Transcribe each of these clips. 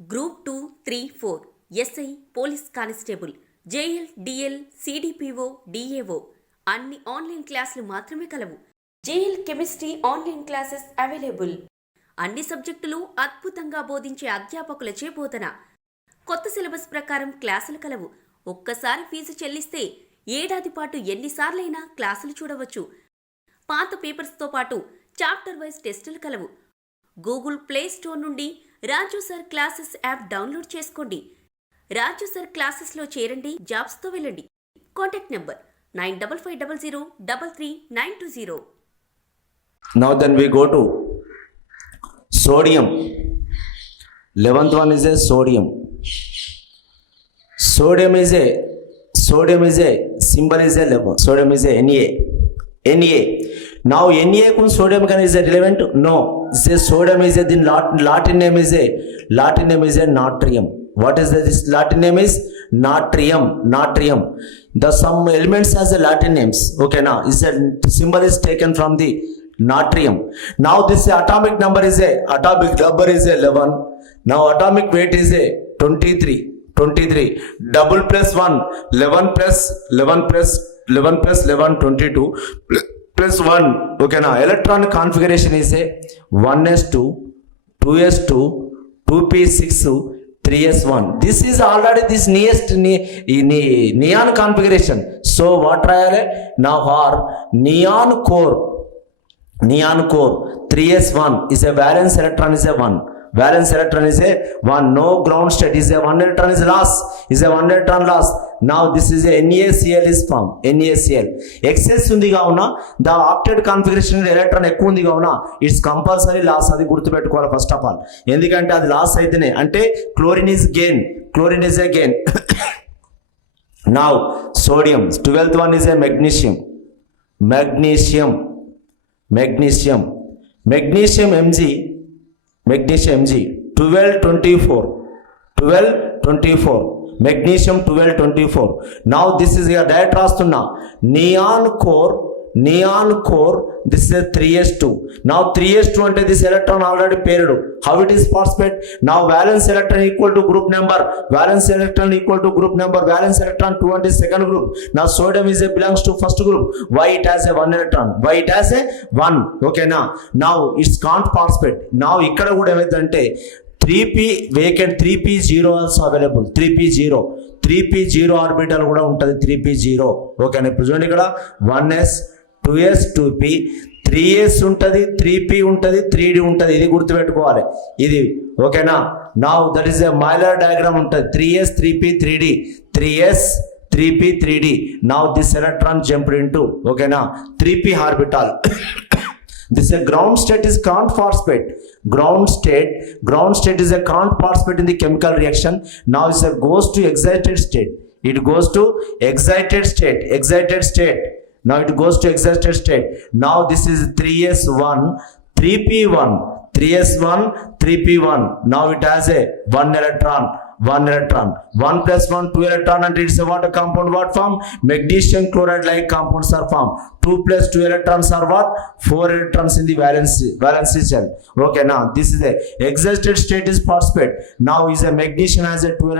Group 2, 3, 4 SI police constable JL DL CDPO DAO అన్ని online క్లాసులు మాత్రమే కలవు. JL chemistry online classes available. అన్ని సబ్జెక్టులు అద్భుతంగా బోధించే అధ్యాపకులచే బోధన. కొత్త సిలబస్ ప్రకారం క్లాసులు కలవు. ఒక్కసారి ఫీజు చెల్లిస్తే ఏడాది పాటు ఎన్నిసార్లైనా క్లాసులు చూడవచ్చు. పాత పేపర్స్తో పాటు చాప్టర్ వైజ్ టెస్టులు కలవు. గూగుల్ ప్లే స్టోర్ నుండి రాజు సర్ క్లాసెస్ యాప్ డౌన్లోడ్ చేసుకోండి. రాజు సర్ క్లాసెస్లో చేరండి, జాబ్స్తో వెళ్ళండి. Contact number 9550333920. Now then we go to sodium. 11th one is a sodium. Sodium is a symbol is a 11. Sodium is a Na. Now Na kun sodium can is a relevant? No. This sodium is a the Latin name is a natrium. What is this Latin name is? Natrium. The some elements has a Latin names. Okay, now is a symbol is taken from the natrium. Now this atomic number is a 11. Now atomic weight is a 23. Double plus 1 11 plus 11 22 plus 1. Okay, now electron configuration is a 1s2 2s2 2p6 3s1. This is already this neon configuration. So what trial now for neon core 3s1 is a valence electron is a 1. Valence electron is a 1. No ground state is a 1 electron is loss. Now this is a NaCl is formed. NaCl excess ఉంది కావున the octet configuration electron ఎక్కువ ఉంది కావున it's compulsory loss. అది గుర్తుపెట్టుకోవాలి first of all. ఎందుకంటే అది loss అయితేనే అంటే chlorine is a gain. Now sodium 12th one is a magnesium Mg. Magnesium Mg 1224. Magnesium 1224. Now this is your diet రాస్తున్నా. neon core this is a 3s2. Now 3s2 అంటే this electron already paired. How it is phosphate? Now valence electron equal to group number. Valence electron 2 అంటే second group. Now sodium is a belongs to first group. Why it has a 1 electron? Why it has a 1? Okay, now it's can't phosphate. Now ఇక్కడ కూడా ఏమైందంటే 3p vacant 3p0 also available. 3p0 orbital కూడా ఉంటుంది. 3p0 ఓకేనా. ఇప్పుడు చూడండి ఇక్కడ 1s 2s 2p 3s ఉంటుంది, 3p ఉంటుంది, 3d ఉంటుంది. ఇది గుర్తుపెట్టుకోవాలి ఇది. ఓకేనా. Now that is a మైలర్ diagram ఉంటుంది. 3s 3p 3d 3s 3p 3d. Now this electron jumped into ఓకేనా 3p orbital. This a ground state is can't phosphate. Ground state is a can't phosphate in the chemical reaction. Now it goes to excited state. It goes to excited state. Now it goes to excited state. Now this is 3s1 3p1 3s1 3p1. Now it has a 1 electron. 1 plus 1 2 electron, and it's a water compound. What form? Magnesium chloride like compounds are formed. 2 plus 2 electrons are what? 4 electrons in the valency shell. Okay, now this is a excited state is phosphate. Now is a magnesium has a 2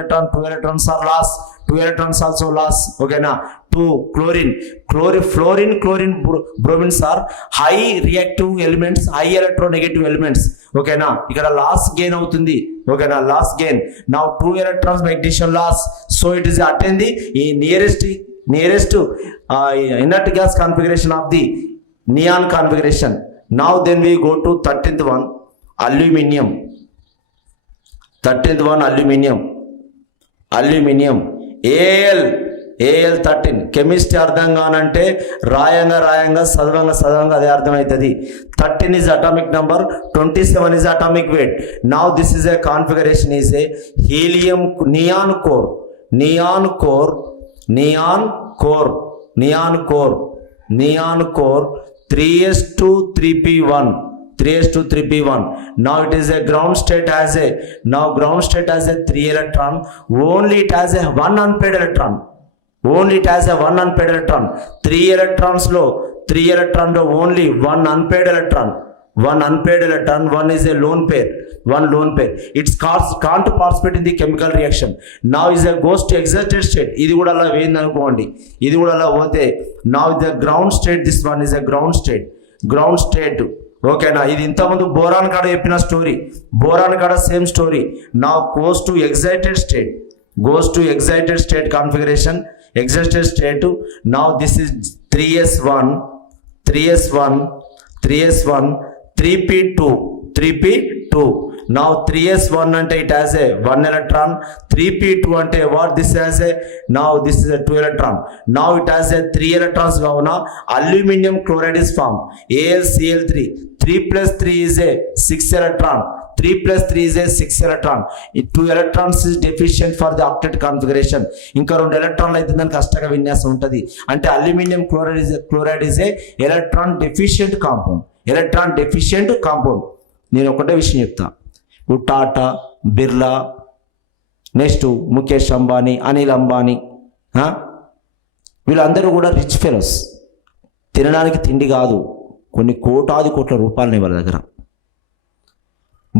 electrons are lost. 2 electrons also lost. Okay, now 2 chlorine bromines are high reactive elements, high electronegative elements. Okay, now ఇక్కడ loss gain అవుతుంది. Okay నా loss gain. Now 2 electrons magnesium loss. So it is attend the nearest inert gas configuration of the neon configuration. Now then we go to 13th one, aluminium. AL 13. Chemistry అర్థం కానంటే రాయంగా చదవంగా అదే అర్థమవుతుంది. 13 is atomic number, 27 is atomic weight. Now this is a configuration is a helium neon core 3s2 3p1. Now it is a ground state has a 3 electron. Only it has a 1 unpaired electron. 3 electrons లో only 1 unpaired electron. 1 is a lone pair. one lone pair. It can't participate in the chemical reaction. Now is a goes to excited state. ఇది కూడా అలా వేయింది అనుకోండి, ఇది కూడా అలా పోతే now the ground state, this one is a ground state. ఓకేనా, ఇది ఇంతకుముందు బోరాన్ కాడ చెప్పిన స్టోరీ, బోరాన్ కాడ సేమ్ స్టోరీ. నా goes to excited state configuration, excited state. Now this is 3s1 3p2. Now 3s1 ante it has a 1 electron, 3p2 ante what this has a, now this is a 2 electron. Now it has a 3 electrons kavuna aluminum chloride is formed, AlCl3. 3 plus 3 is a 6 electron. 3 plus 3 is a 6 electron. 2 electrons is deficient for the octet configuration. ఇంకా 2 ఎలక్ట్రాన్లు అయితే దానికి కష్టంగా విన్యాసం ఉంటుంది. అంటే aluminium chloride is a electron deficient compound. నేను ఒకటే విషయం చెప్తా, ఇప్పుడు టాటా, బిర్లా, నెక్స్ట్ ముఖేష్ అంబానీ, అనిల్ అంబానీ, వీళ్ళందరూ కూడా రిచ్ ఫెలోస్. తినడానికి తిండి కాదు, కొన్ని కోటాది కోట్ల రూపాయలని వాళ్ళ దగ్గర.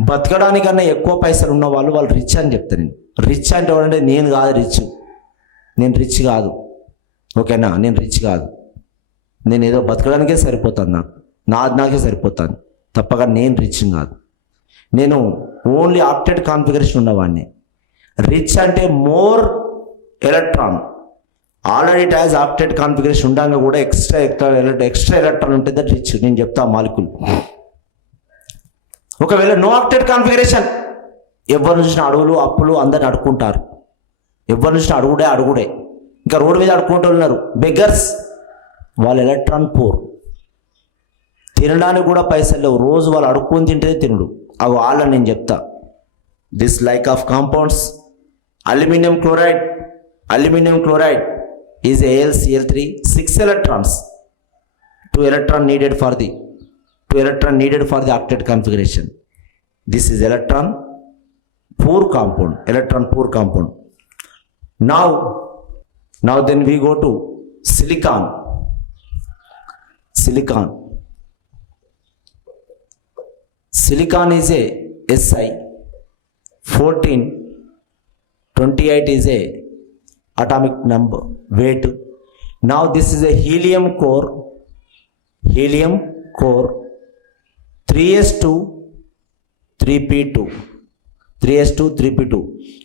బతకడానికన్నా ఎక్కువ పైసలు ఉన్న వాళ్ళు రిచ్ అని చెప్తాను నేను. రిచ్ అంటే ఎవరంటే నేను కాదు రిచ్, నేను రిచ్ కాదు. ఓకేనా, నేను రిచ్ కాదు. నేను ఏదో బతకడానికే సరిపోతాను, నాకే సరిపోతాను తప్పగా నేను రిచ్ కాదు. నేను ఓన్లీ ఆక్టెట్ కాన్ఫిగరేషన్ ఉన్నవాడిని. రిచ్ అంటే more electron, already it has octet configuration ఉండగా కూడా ఎక్స్ట్రా ఎలక్ట్రాన్ ఉంటుంది, దట్ రిచ్. నేను చెప్తా మాలిక్యూల్. ఒకవేళ నో ఆక్టెట్ కాన్ఫిగరేషన్, ఎవరు చూసిన అడుగులు అప్పులు అందరిని అడుక్కుంటారు. ఎవరు చూసిన అడుగుడే. ఇంకా రోడ్డు మీద అడుక్కుంటూ ఉన్నారు బెగ్గర్స్. వాళ్ళ ఎలక్ట్రాన్ పోర్, తినడానికి కూడా పైసలు లేవు, రోజు వాళ్ళు అడుక్కొని తింటే తినడు. అవి వాళ్ళని నేను చెప్తా. This like of compounds, aluminium chloride is AlCl3, 6 electrons, 2 electron needed for the octet configuration. This is electron poor compound. Now then we go to silicon. Silicon is a Si, 1428 is a atomic number weight. Now this is a helium core, 3s2 3p2.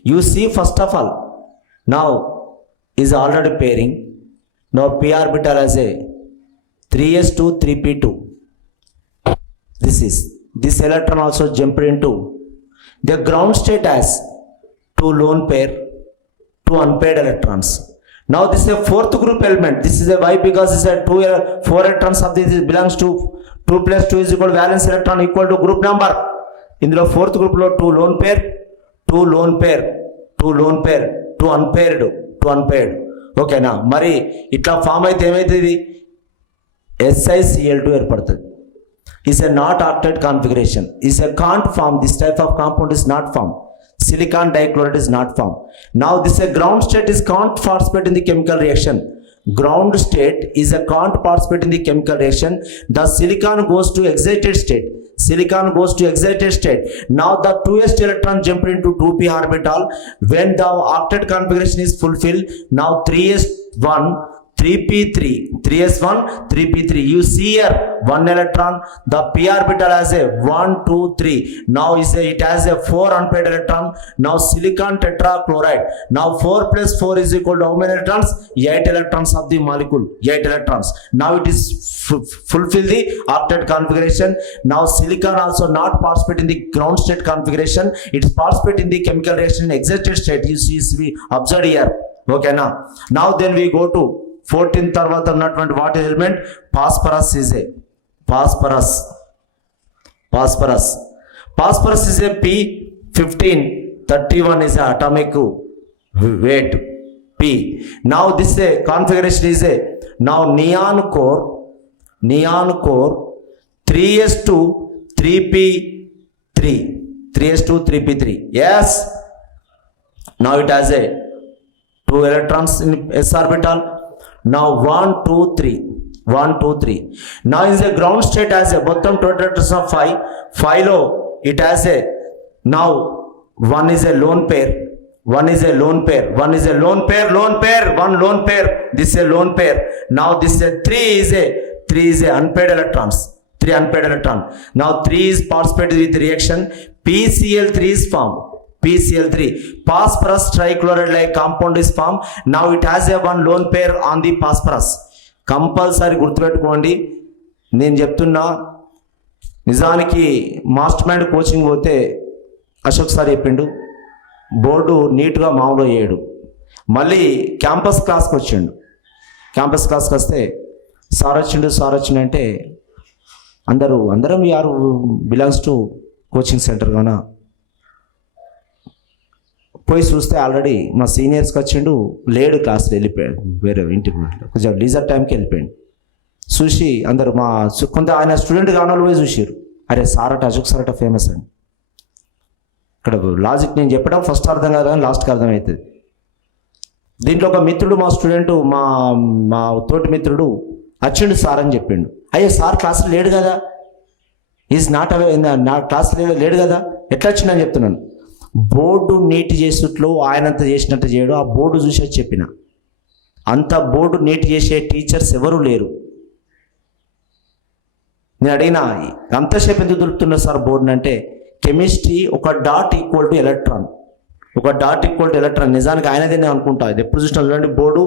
You see, first of all, now is already pairing. Now p orbital as a 3s2 3p2. This electron also jumped into the ground state as 2 lone pair, 2 unpaired electrons. Now this is a fourth group element. This is a why, because this is a 4 electrons of this belongs to 2 plus 2 is equal to valence electron equal to group number. ఇందులో fourth group లో 2 lone pair, 2 unpaired. ఓకేనా, మరి ఇట్లా form అయితే ఏమైతుంది, SiCl2 ఏర్పడుతుంది. Is a not octet configuration, is a can't form. This type of compound is not formed. Silicon dichloride is not formed. Now this a ground state is can't participate in the chemical reaction. Ground state is a can't participate in the chemical reaction. The silicon goes to excited state. Now the 2s electron jump into 2p orbital. When the octet configuration is fulfilled, now 3s1 3p3. You see here 1 electron, the p orbital has a 1 2 3. Now it has a 4 unpaired electron. Now silicon tetrachloride. Now 4 plus 4 is equal to how many electrons? 8 electrons of the molecule. 8 electrons. Now it is fulfill the octet configuration. Now silicon also not participate in the ground state configuration. It is participate in the chemical reaction in excited state. You see, observed here. Okay, now then we go to 14 తర్వాత ఉన్నటువంటి what element, phosphorus is a P1531 is a atomic weight P. Now this a configuration is a now neon core 3s2 3p3. Yes, now it has a 2 electrons in s orbital. Now 1 2 3. Now in the ground state has a bottom total electrons of 5 lo it has a Now, one is a lone pair. One is a lone pair. One is a lone pair. Lone pair. One lone pair. This is a lone pair. Now this is a three is a unpaired electrons. Three unpaired electron. Now 3 is participated with reaction. PCl3 is formed. PCl3. Phosphorus trichloride like compound is formed. Now it has a one lone pair on the phosphorus. Compulsory గుర్తుపెట్టుకోండి. నేను చెప్తున్నా, నిజానికి master mind coaching పోతే Ashok sir చెప్పిండు, board నీట్గా మామూలుగా చేయడు. మళ్ళీ క్యాంపస్ క్లాస్కి వచ్చిండు. క్యాంపస్ క్లాస్కి వస్తే సార్ వచ్చిండు అంటే అందరం యారు బిలాంగ్స్ టు కోచింగ్ సెంటర్ కానా పోయి చూస్తే ఆల్రెడీ మా సీనియర్స్కి వచ్చిండు, లేడు క్లాస్లో, వెళ్ళిపోయాడు వేరే ఇంటికి, కొంచెం లీజర్ టైంకి వెళ్ళిపోయాడు. చూసి అందరు కొంత ఆయన స్టూడెంట్ కాని వాళ్ళు పోయి చూసారు, అరే సారట అశోక్ సారట ఫేమస్ అని. ఇక్కడ లాజిక్ నేను చెప్పడం ఫస్ట్ అర్థం కాదు కానీ లాస్ట్కి అర్థమవుతుంది. దీంట్లో ఒక మిత్రుడు, మా స్టూడెంట్, మా తోటి మిత్రుడు వచ్చిండు సార్ అని చెప్పిండు. అయ్యే సార్ క్లాస్లో లేడు కదా, ఈజ్ నాట్ అవే, నా క్లాస్లో లేడు కదా, ఎట్లా వచ్చిందని చెప్తున్నాను. బోర్డు నీట్ చేసేట్లో ఆయనంత చేసినట్టు చేయడు, ఆ బోర్డు చూసి చెప్పిన. అంత బోర్డు నీట్ చేసే టీచర్స్ ఎవరు లేరు. నేను అడిగినా అంతసేపు ఎందుకు దొరుకుతున్నారు సార్ బోర్డుని అంటే, కెమిస్ట్రీ ఒక డాట్ ఈక్వల్ టు ఎలక్ట్రాన్, ఒక డాట్ ఈక్వల్ టు ఎలక్ట్రాన్. నిజానికి ఆయనదే నేను అనుకుంటా, ఇది ఎప్పుడు చూసినా చూడండి బోర్డు.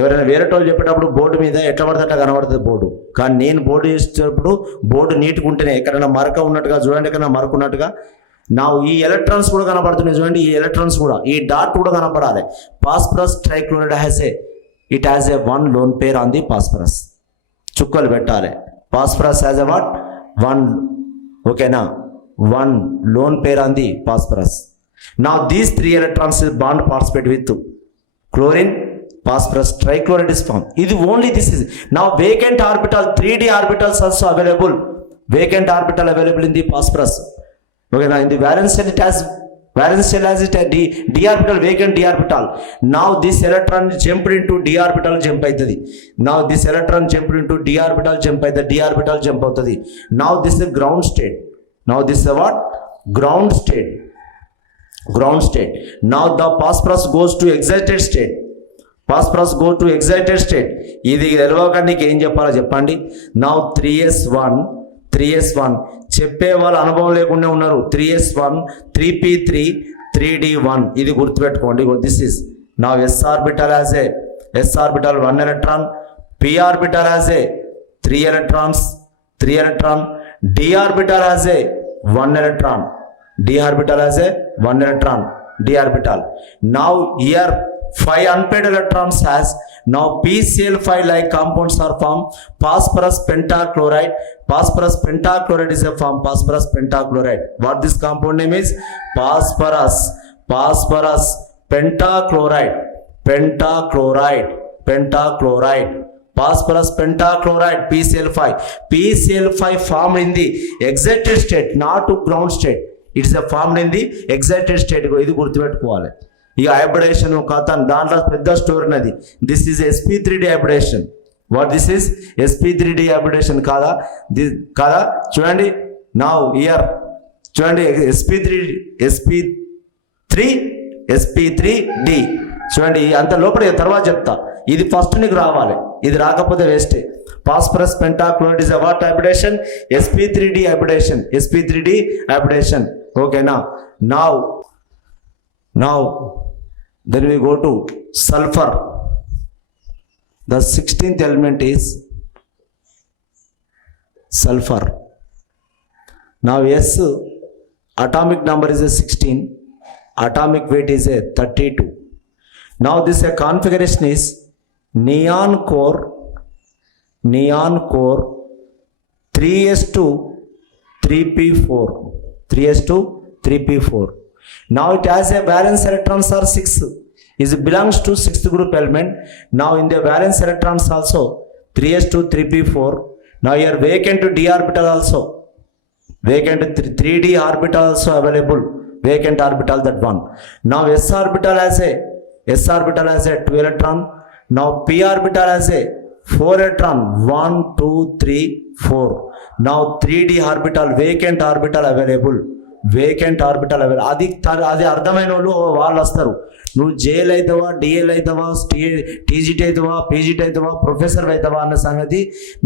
ఎవరైనా వేరే వాళ్ళు చెప్పేటప్పుడు బోర్డు మీద ఎట్లా పడితే కనబడుతుంది బోర్డు, కానీ నేను బోర్డు చేసేటప్పుడు బోర్డు నీట్గా ఉంటేనే, ఎక్కడైనా మరక ఉన్నట్టుగా చూడండి, ఎక్కడైనా మరక ఉన్నట్టుగా నా ఈ ఎలక్ట్రాన్స్ కూడా కనబడుతున్నాయి చూడండి, ఈ ఎలక్ట్రాన్స్ కూడా, ఈ డాట్ కూడా కనపడాలి. Phosphorus trichloride it has a one lone pair on the phosphorus. చుక్కలు పెట్టాలి. Phosphorus has a what, one, ఓకేనా, one lone pair on the phosphorus. Now these 3 electrons will bond participate with chlorine, phosphorus trichloride is formed. This is now vacant orbital, 3d orbitals also available. Vacant orbital available in the phosphorus. Okay, now in the valence shell it has a d orbital, vacant d orbital. Now this electron jumped into d orbital, jump aitadi. Now this electron jumped into d orbital, jump aitadi, d orbital jump autadi. Now this is ground state. Now this is what? Ground state. Ground state. Now the phosphorus goes to excited state. Phosphorus go to excited state. ఇది తెలవక నీకు ఏం చెప్పాలో చెప్పండి. Now 3s1 చెప్పే వాళ్ళు అనుభవం లేకుండా ఉన్నారు. 3s1 3p3 3d1 ఇది గుర్తుపెట్టుకోండి. This is now s orbital has a s orbital 1 electron, p orbital has a 3 electrons, d orbital has a 1 electron, d orbital has a 1 electron, d orbital. Now here 5 unpaired electrons has, now PCl5 like compounds are formed. Phosphorus pentachloride is a form, phosphorus pentachloride. What this compound name is? Phosphorus pentachloride. Phosphorus pentachloride, PCl5 formed in the excited state, not to ground state. It is formed in the excited state. ఇది గుర్తుపెట్టుకోవాలి. ఈ hybridisation కథ దాంట్లో పెద్ద story ఉన్నది. This is sp3d hybridisation. What this is sp3d hybridisation కాదా? కాదా? చూడండి. నౌ హియర్ చూడండి, sp3d చూడండి. అంత లోపల తర్వాత చెప్తా. ఇది ఫస్ట్ నీకు రావాలి, ఇది రాకపోతే వేస్టే. Phosphorus pentachloride is what hybridisation? sp3d hybridisation. ఓకేనా? Now then we go to sulfur. The 16th element is sulfur. Now S atomic number is a 16, atomic weight is a 32. Now this configuration is neon core 3s2 3p4. Now it has a valence electrons are 6. It belongs to 6th group element. Now in the valence electrons also 3s2 3p4. Now here vacant d orbital also, vacant 3d orbital also available, vacant orbital, that one. Now s orbital has a 2 electron. Now p orbital has a 4 electron, 1 2 3 4. Now 3d orbital, vacant orbital available, vacant orbital available. అది అర్థమైన వాళ్ళు వస్తారు. నువ్వు JL అవుతావా, DL అవుతావా, TGT అవుతావా, PGT అవుతావా, professor అవుతావా అన్న సంగతి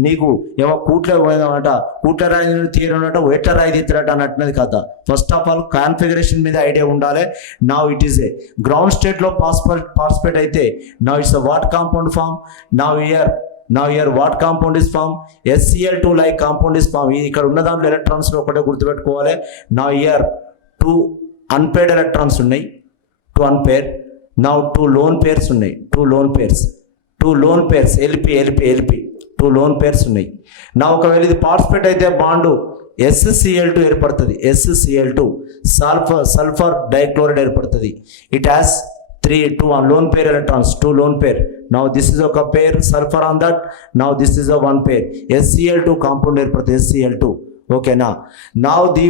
నీకు ఏమో కూట్ల పోయినామంట, కూట్ల రాయి తీరనట, ఎట్ల రాయి తీరట అన్నట్టున్నది కథ. ఫస్ట్ ఆఫ్ ఆల్ కాన్ఫిగరేషన్ మీద ఐడియా ఉండాలి. Now it is a ground స్టేట్లో పార్టిసిపేట్ అయితే now it's a what compound form. Now here what compound is formed? SCl2 like compound is formed. ఇక్కడ ఉన్న దాంట్లో ఎలక్ట్రాన్స్ ఒకటే గుర్తుపెట్టుకోవాలి. Now here 2 unpaired electrons ఉన్నాయి, 2 unpaired. Now 2 lone pairs ఉన్నాయి, 2 lone pairs LP 2 lone pairs ఉన్నాయి. నా ఒకవేళ ఇది పార్టిసిపేట్ అయితే బాండ్ SCl2 ఏర్పడుతుంది. SCl2 సల్ఫర్ డైక్లోరైడ్ ఏర్పడుతుంది. It has 2 lone pair electrons, 2 lone pair. Now this is a pair sulfur on that. Now this is a one pair. SCl2 compound ఏర్పడుతుంది, SCl2. Okay now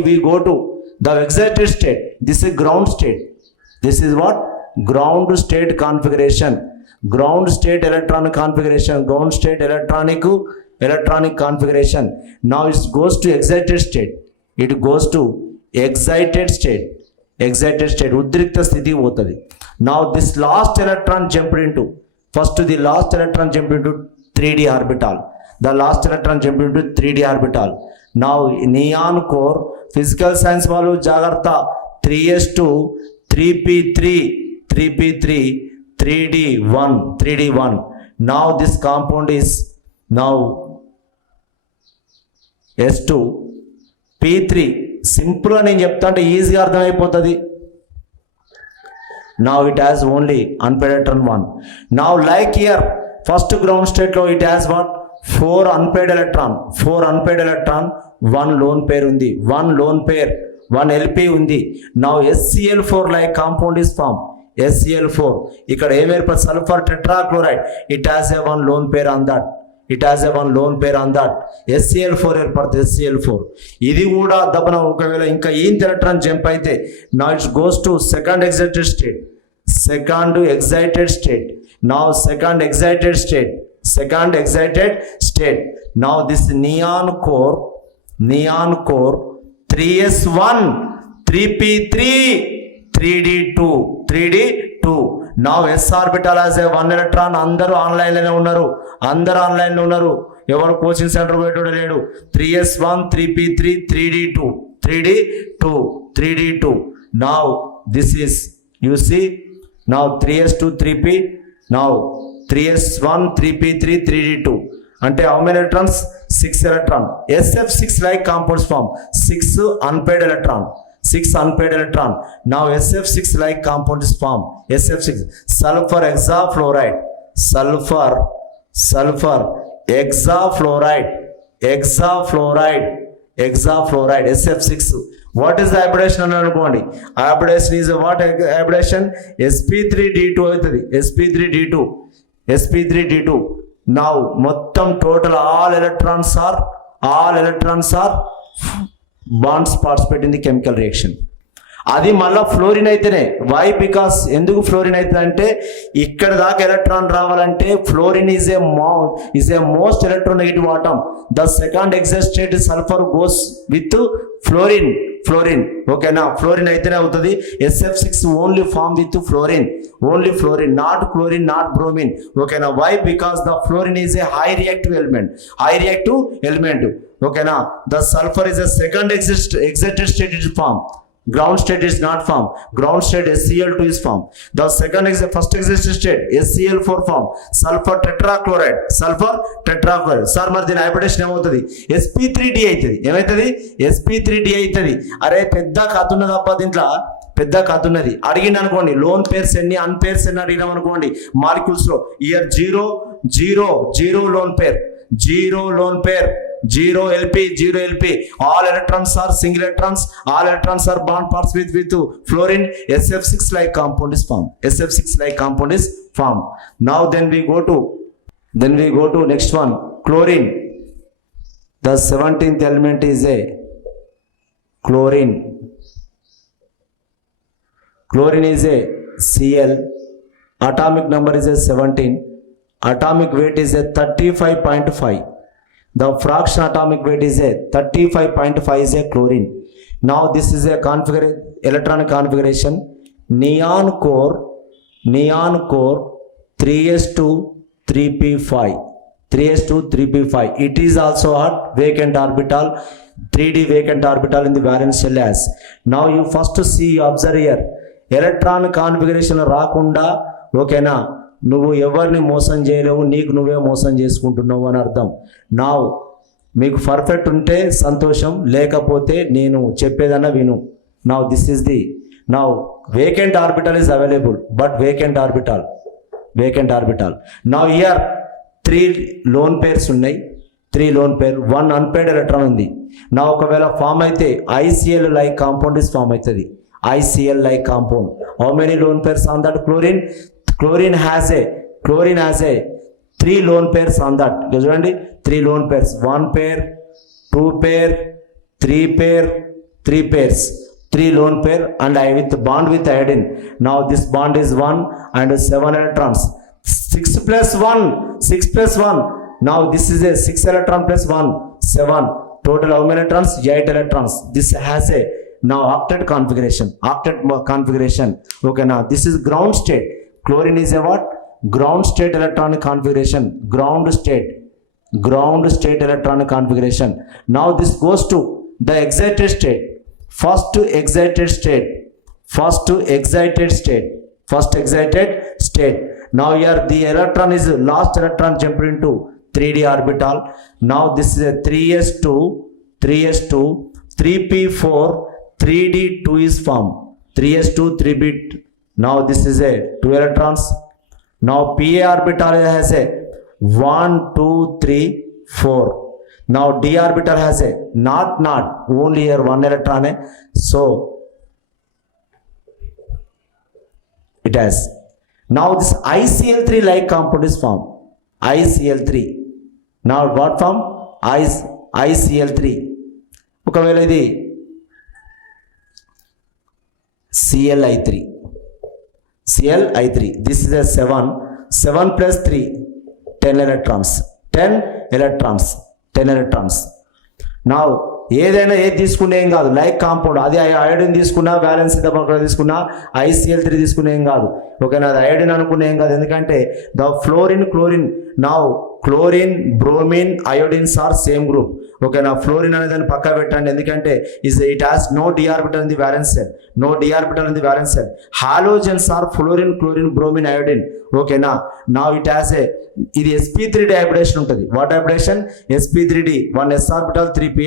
we go to the excited state. This is ground state. This is what? Ground state configuration. Ground state electronic configuration. Ground state electronic configuration. Now it goes to excited state. It goes to excited state. ఉద్రిక్త స్థితి పోతుంది. Now this last electron jumped into 3D orbital. The last electron jumped into 3D orbital. Now neon core physical science వాళ్ళు జాగ్రత్త. 3s2 3p3 3d1. Now this compound is now s2 p3. Simple గా నేను చెప్తా అంటే ఈజీగా అర్థమైపోతుంది. Now it has only unpaired electron 1. Now like here first ground state లో it has what? 4 unpaired electron, 1 lone pair ఉంది, 1 lone pair, 1 LP ఉంది. Now SCl4 like compound is formed. SCl4 ఇక్కడ ఏమేర్పడు? Sulphur tetrachloride. It has a 1 lone pair on that. SCl4 ఏర్పడుతుంది, SCl4. ఇది కూడా దబన ఒకవేళ ఇంకా ఈంత ఎలక్ట్రాన్ జంప్ అయితే now it goes to second excited state. Now second excited state. Now this neon core 3s1 3p3 3d2. Now s orbital has a 1 electron. అందరూ online లోనే ఉన్నారు. ఎవరు కోచింగ్ సెంటర్ పోయేటోడు లేడు. 3s1 3p3 3d2. Now this is you see now 3s2 3p. Now 3s1 3p3 3d2 అంటే how many electrons? 6 electron. SF6 like compounds form. 6 unpaired electron. Now SF6 like compound is formed. SF6 sulfur hexafluoride. SF6. What is the hybridization అని అనుకోండి. Hybridization is what? Hybridization sp3d2 అవుతుంది. sp3d2. Now మొత్తం total all electrons are bonds participate in the chemical reaction. అది మళ్ళా fluorine అయితేనే. Why? Because ఎందుకు fluorine అవుతుంది అంటే ఇక్కడ దాకా ఎలక్ట్రాన్ రావాలంటే fluorine is a most electronegative atom. The second excite state sulphur goes with fluorine. ఓకేనా? ఫ్లోరిన్ అయితేనే అవుతుంది. SF6 only form with fluorine, not chlorine, not bromine. ఓకేనా? Why? Because the fluorine is a high reactive element. ఓకేనా? The sulphur is a second excited state is formed. Ground state is not formed. Ground state SCl2 is formed. The first excited state SCl4 formed. Sulfur tetrachloride. Sir మరి దీని hybridisation ఏమవుతుంది? sp3d అవుతుంది. ఏమవుతుంది? sp3d అవుతుంది. అరే పెద్ద కథ ఉన్నది అబ్బా, దీంట్లో పెద్ద కథ ఉన్నది. అడిగింది అనుకోండి లోన్ పేర్స్ ఎన్ని, అన్పేర్స్ ఎన్ని అడిగినాం అనుకోండి మాలిక్యూల్స్ లో. Year 0 lone pair, 0 LP. All electrons are single electrons. All electrons are bond parts with fluorine. SF6 like compound is formed. Now then we go to next one, chlorine. The 17th element is a chlorine. Chlorine is a Cl. Atomic number is a 17. Atomic weight is a 35.5. The fraction atomic weight is a 35.5 is a chlorine. Now this is a electronic configuration. Neon core 3s2 3p5. 3s2 3p5. It is also a vacant orbital, 3d vacant orbital in the valence shell as. Now you first see, observe here, electronic configuration రాకుండా ఓకేనా నువ్వు ఎవరిని మోసం చేయలేవు, నీకు నువ్వే మోసం చేసుకుంటున్నావు అని అర్థం. నా మీకు పర్ఫెక్ట్ ఉంటే సంతోషం, లేకపోతే నేను చెప్పేదన్నా విను. Now this is the now vacant orbital is available, but vacant orbital now here 3 lone pairs ఉన్నాయి, 3 లోన్ పేర్, 1 అన్పేడ్ ఎలక్ట్రాన్ ఉంది. నా ఒకవేళ ఫామ్ అయితే ICl like compound is form అవుతుంది. ICl like compound. How many lone pairs on that? Chlorine has a 3 lone pairs on that. చూడండి 3 lone pairs, 1 pair, 2 pair, 3 pair, 3 pairs, 3 lone pair and I with bond with iodine. Now this bond is 1 and 7 electrons. 6 plus 1. Now this is a 6 electron plus 1, 7. Total how many electrons? 8 electrons. This has a now octet configuration. Okay, now this is ground state. Chlorine is a what? Ground state electronic configuration. Ground state electronic configuration. Now this goes to the excited state. First excited state. Now here the electron is last electron jumped into 3d orbital. Now this is a 3s2 3p4 3d2 is formed. 3s2 3p. Now this is a 2 electrons. Now pa orbital has a 1 2 3 4. Now d orbital has a not only here 1 electron, so it has. Now this ICl3 like compound is formed. ICl3. Now what form? ICl3. ఒకవేళ ఇది ClI3. This is a 7 plus 3 10 electrons. Now ఏదైనా ఏది తీసుకునే ఏం కాదు, like compound. అది iodine తీసుకున్నా, violence తీసుకున్నా, ICl3 తీసుకునే ఏం కాదు. ఓకేనా, అది అయోడిన్ అనుకునే ఏం కాదు, ఎందుకంటే the chlorine now chlorine bromine iodines are same group. ఓకేనా, ఫ్లోరిన్ అనే దాన్ని పక్కా పెట్టండి, ఎందుకంటే it has no d orbital in the valence shell. Halogens are fluorine chlorine bromine iodine. ఓకేనా, నౌ ఇట్ హాస్ ఏ ఇది sp3d హైబ్రిడేషన్ ఉంటుంది. What hybridisation? sp3d, 1 s orbital 3p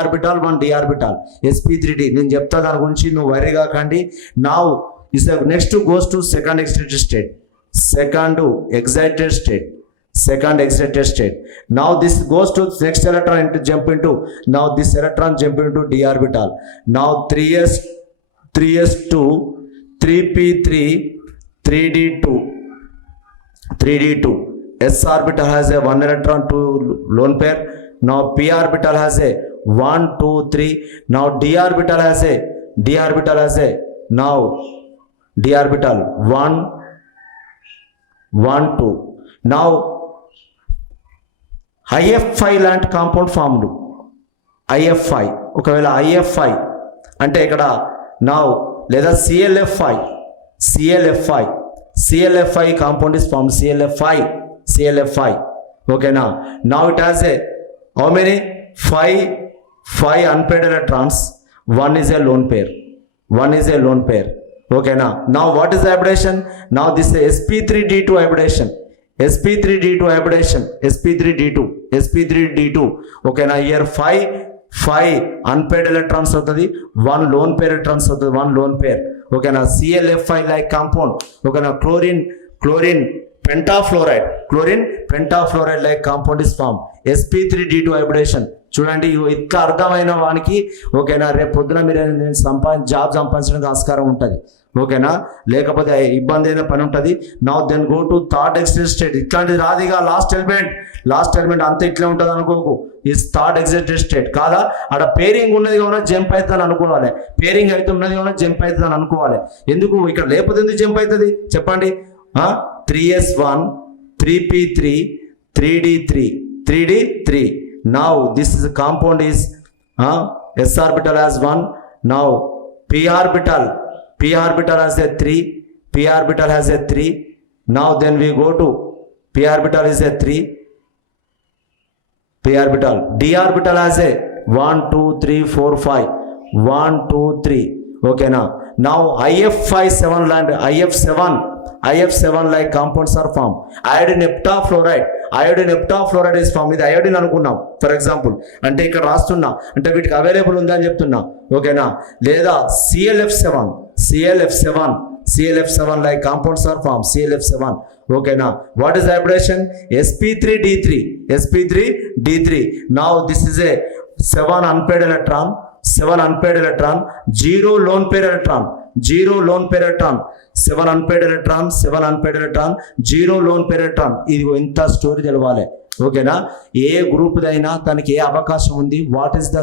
orbital 1 d orbital, sp3d. నేను చెప్తా దాని గురించి, నువ్వు వరి కాకండి. Now is next goes to second excited state. Now this goes to next electron into jump into, now this electron jump into d orbital. Now 3s2 3p3 3d2. s orbital has a 1 electron, 2 lone pair. Now p orbital has a 1 2 3. Now d orbital has a now d orbital 1 1 2. Now IF5 లాంటి compound formed. IF5 ఒకవేళ IF5 అంటే ఇక్కడ నా లేదా CLF5 compound is form. CLF5 ఓకేనా. Now it has a how many 5 unpaired electrons, 1 is a lone pair. ఓకేనా. Now what is hybridation? Now this sp3d2 hybridation. sp3d2. ఓకేనా, here 5 unpaired electrons అవుతుంది, 1 lone pair electrons అవుతుంది, 1 loan pair. ఓకేనా, CLF5 like compound. ఓకేనా, chlorine pentafluoride like compound is form. sp3d2 hybridization. చూడండి, ఇట్లా అర్థమైన వానికి ఓకేనా రేపు పొద్దున మీరు జాబ్ సంపాదించడానికి ఆస్కారం ఉంటుంది. ఓకేనా, లేకపోతే ఇబ్బంది అయిన పని ఉంటుంది. Now then go to third excited state. ఇట్లాంటిది రాదిగా, లాస్ట్ ఎలిమెంట్ అంతా ఇట్లా ఉంటుంది అనుకోకు. ఇస్ థర్డ్ ఎక్సైటెడ్ స్టేట్ కాదా, ఆడ పేరింగ్ ఉన్నది కావున జంప్ అవుతుందని అనుకోవాలి, పేరింగ్ అయితే ఉన్నది కావున జంప్ అవుతుందని అనుకోవాలి. ఎందుకు ఇక్కడ లేకపోతే ఎందుకు జంప్ అవుతుంది చెప్పండి? 3s1 3p3 3d3. Now this is a compound is S orbital has 1. Now p orbital has a 3. P orbital has a 3. Now then we go to p orbital is a 3. P orbital. D orbital has a 1, 2, 3, 4, 5. 1, 2, 3. Okay, now IF7 land IF7 like compounds are formed. Iodine heptafluoride is formed. ఇది iodine అనుకున్నాం for example. అంటే ఇక్కడ రాస్తున్నా అంటే వీటికి available ఉందని చెప్తున్నా. ఓకేనా? లేదా CLF7 like compounds are formed. CLF7. ఓకేనా? What is the hybridization? sp3d3. Now this is a 7 unpaired electron, 0 lone pair electron, 0 lone pair electron, 7 unpaired electron, 0 lone pair electron. ఇది ఇంత స్టోరీ తెలవాలి. ఓకేనా? ఏ గ్రూప్ దైనా తనకి ఏ అవకాశం ఉంది, what is the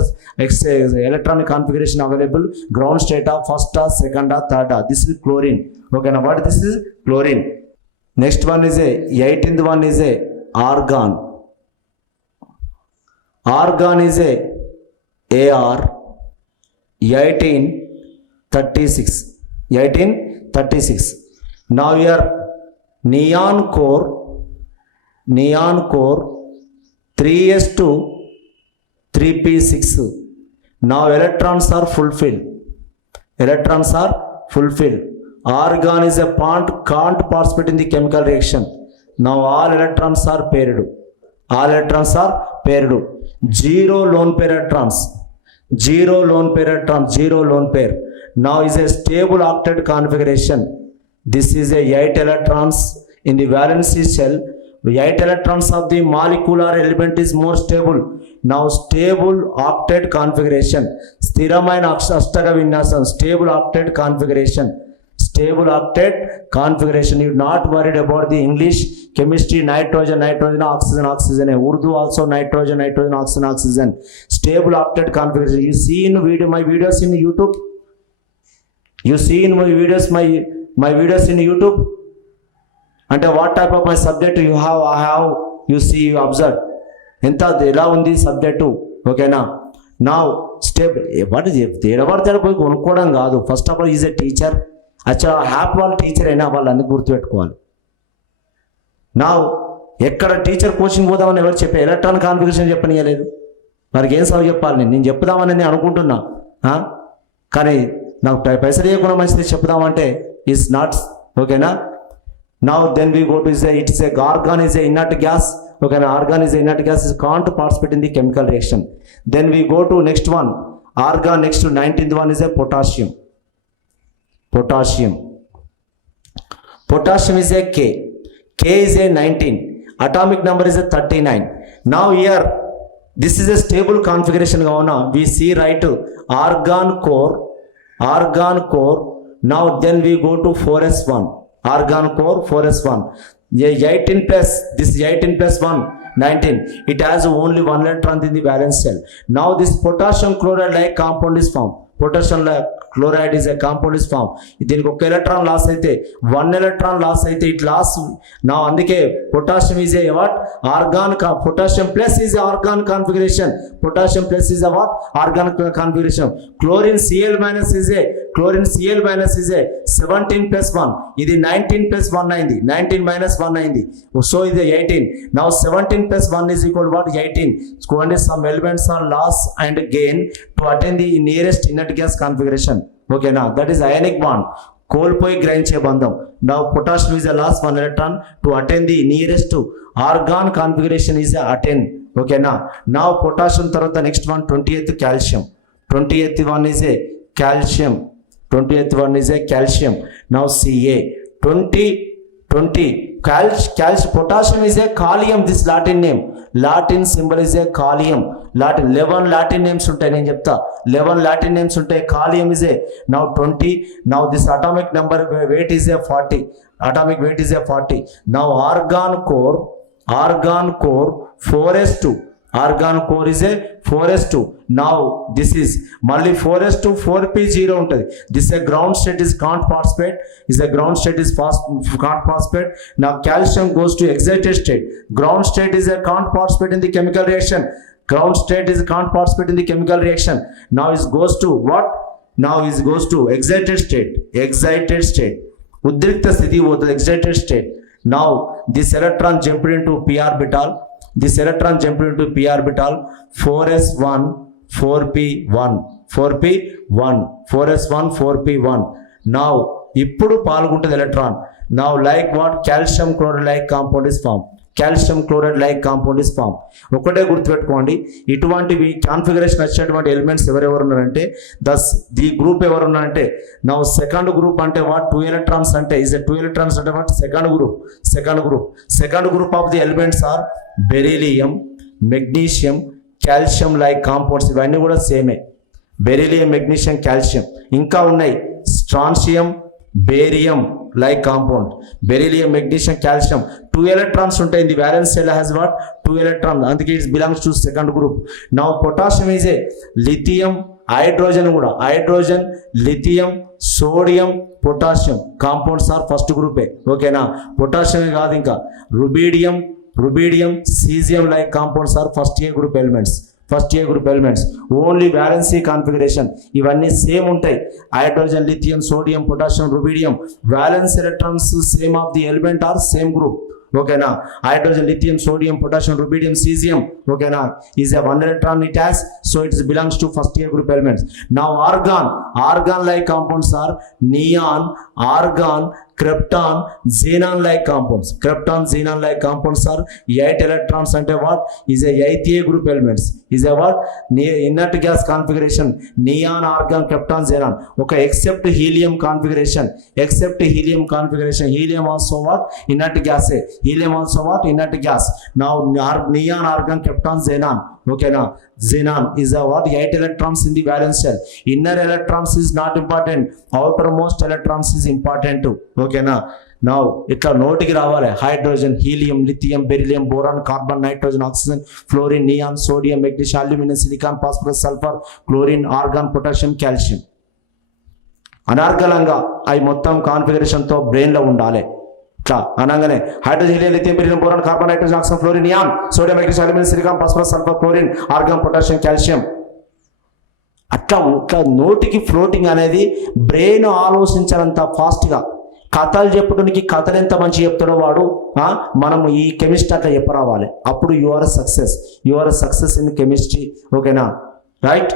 electronic configuration available, ground స్టేటా, ఫస్టా, సెకండా, థర్డా. This is chlorine. ఓకేనా? What this is chlorine. Next one is a 18th one is a argon. Argon is a AR 1836. Now here neon core 3s2 3p6. Now electrons are fulfilled. Argon is a can't participate in the chemical reaction. Now all electrons are paired. 0 lone pair electrons. 0 lone pair. Now is a stable octet configuration. This is a 8 electrons in the valency shell. 8 electrons of the molecular element is more stable. Now stable octet configuration. స్థిరమైన అష్టక విన్యాసం. Stable octet configuration. You're not worried about the English, chemistry, nitrogen, oxygen. Urdu also nitrogen, oxygen. Stable octet configuration. You see in my videos in YouTube. My videos in YouTube. అంటే what type of my subject you observe. ఎంత ఎలా ఉంది subject. ఓకేనా? నా step what తేడబడితే పోయి కొనుక్కోవడం కాదు. First of all is a teacher. అచ్చా హ్యాప్ వాళ్ళ టీచర్ అయినా వాళ్ళన్నీ గుర్తుపెట్టుకోవాలి. నా ఎక్కడ టీచర్ కోచింగ్ పోదామని ఎవరు చెప్పే ఎలక్ట్రానిక్ కాన్ఫిగరేషన్ చెప్పనీయలేదు. వారికి ఏం సభ చెప్పాలి? నేను చెప్దామని నేను అనుకుంటున్నా, కానీ నాకు పైసలు ఇవ్వకుండా మంచిది చెప్దామంటే ఈజ్ నాట్. ఓకేనా? Now then we go to argon is a inert gas. Okay, argon is a inert gas, can't participate in the chemical reaction. Then we go to next one, argon. Next to 19th one is a potassium. Potassium is a K is a 19, atomic number is a 39. Now here this is a stable configuration. We see right argon core. Now then we go to 4s1. Argon core 4s1. 18 plus 1 19. It has only 1 electron in the valence shell. Now this potassium chloride like compound is formed. Potassium chloride is a compound is formed. దీనికి ఒక electron loss అయితే 1 electron loss అయితే it loss. నా అందుకే potassium is a what organ. Potassium plus is organ configuration. Organ configuration. Chlorine Cl minus is a 17 plus 1. ఇది 19 plus 1 అయింది. 19 minus 1 అయింది. So ఇది 18. Now 17 plus 1 is equal to what? 18. Square some elements are loss and gain to attain the nearest inert gas configuration. Okay, now that is ionic bond. కోల్పోయి గ్రహించే బంధం. Now potassium is a loss 1 electron to attain the nearest to argon configuration is a attain. Okay, now potassium తర్వాత next one 28th calcium. 28th one is a calcium. Now Ca 20 potassium is a kalium. This Latin symbol is a kalium. 11 Latin names ఉంటాయి. నేను చెప్తా 11 Latin names ఉంటాయి. kalium is a now 20. Now this atomic number weight is a 40. Now argon core 4s2. Argon core is a 4s2. Now this is మళ్ళీ 4s2 4p0 ఉంటుంది. This is a ground state is can't participate. Can't participate. Now calcium goes to excited state. Ground state is a can't participate in the chemical reaction. Ground state is can't participate in the chemical reaction. Now it goes to what? Now it goes to excited state. Excited state. Udrikta sthiti పోతుంది excited state. Now this electron jumped into p orbital. This electron jumped into p orbital. 4s1 4p1 4p1 4s1 4p1. Now ఇప్పుడు పాల్గొంటుంది ఎలక్ట్రాన్. Now like what? Calcium chloride like compound is formed. Calcium chloride like compound is form. ఒకటే గుర్తుపెట్టుకోండి, ఇటువంటివి configuration వచ్చేటువంటి elements ఎవరెవరు ఉన్నారంటే the group ఎవరు ఉన్నారంటే నా సెకండ్ గ్రూప్ అంటే వాట్? 2 electrons అంటే ఇస్ ఎ 2 electrons అంటే what? Second group of the elements are beryllium, magnesium, calcium like compounds. ఇవన్నీ కూడా సేమే, బెరీలియం, మెగ్నీషియం, కాల్షియం. ఇంకా ఉన్నాయి strontium, barium like compound, beryllium, magnesium, calcium. 2 electrons ఉంటాయి. The valence shell has what? 2 electrons. అందుకే it belongs to second group. Now potassium is a lithium, hydrogen కూడా hydrogen, lithium, sodium, potassium compounds are first group. ఓకేనా? Potassium కాదు, ఇంకా rubidium, cesium like compounds are first A group elements. Only valency configuration ఇవన్నీ same ఉంటాయి. Hydrogen, lithium, sodium, potassium, rubidium, valence electrons same of the element are same group. ఓకేనా? Hydrogen, lithium, sodium, potassium, rubidium, caesium. ఓకేనా? Is a 1 electron it has, so it belongs to first A group elements. Now argon like compounds are neon, argon, krypton, xenon like compounds. Are 8 electrons అంటే what? Is a 8th A group elements. Is a what? Inert gas configuration, neon, argon, krypton, xenon. Okay, except helium configuration. Helium also what? Inert gas. Helium also what? Inert gas. Now neon, argon, krypton, xenon. ఓకేనా? xenon is a what? 8 electrons in the valence shell. Inner electrons is not important, outermost electrons is important too. ఓకేనా? Now ఇట్లా నోటికి రావాలి. Hydrogen, helium, lithium, beryllium, boron, carbon, nitrogen, oxygen, fluorine, neon, sodium, magnesium, aluminium, silicon, phosphorus, sulphur, chlorine, organ, potassium, calcium. అనర్గళంగా అవి మొత్తం కాన్ఫిగరేషన్తో బ్రెయిన్లో ఉండాలి. ఇట్లా అనగానే hydrogen, helium, lithium, beryllium, boron, carbon, nitrogen, oxygen, fluorine, neon, sodium, magnesium, aluminium, silicon, phosphorus, sulphur, chlorine, organ, potassium, calcium. అట్లా నోటికి floating అనేది బ్రెయిన్ ఆలోచించాలంత ఫాస్ట్గా. కథలు చెప్పడానికి కథలు ఎంత మంచి చెప్తాడో వాడు, మనం ఈ కెమిస్ట్రీ అట్లా చెప్పరావాలి. అప్పుడు you are success in chemistry. ఓకేనా? రైట్.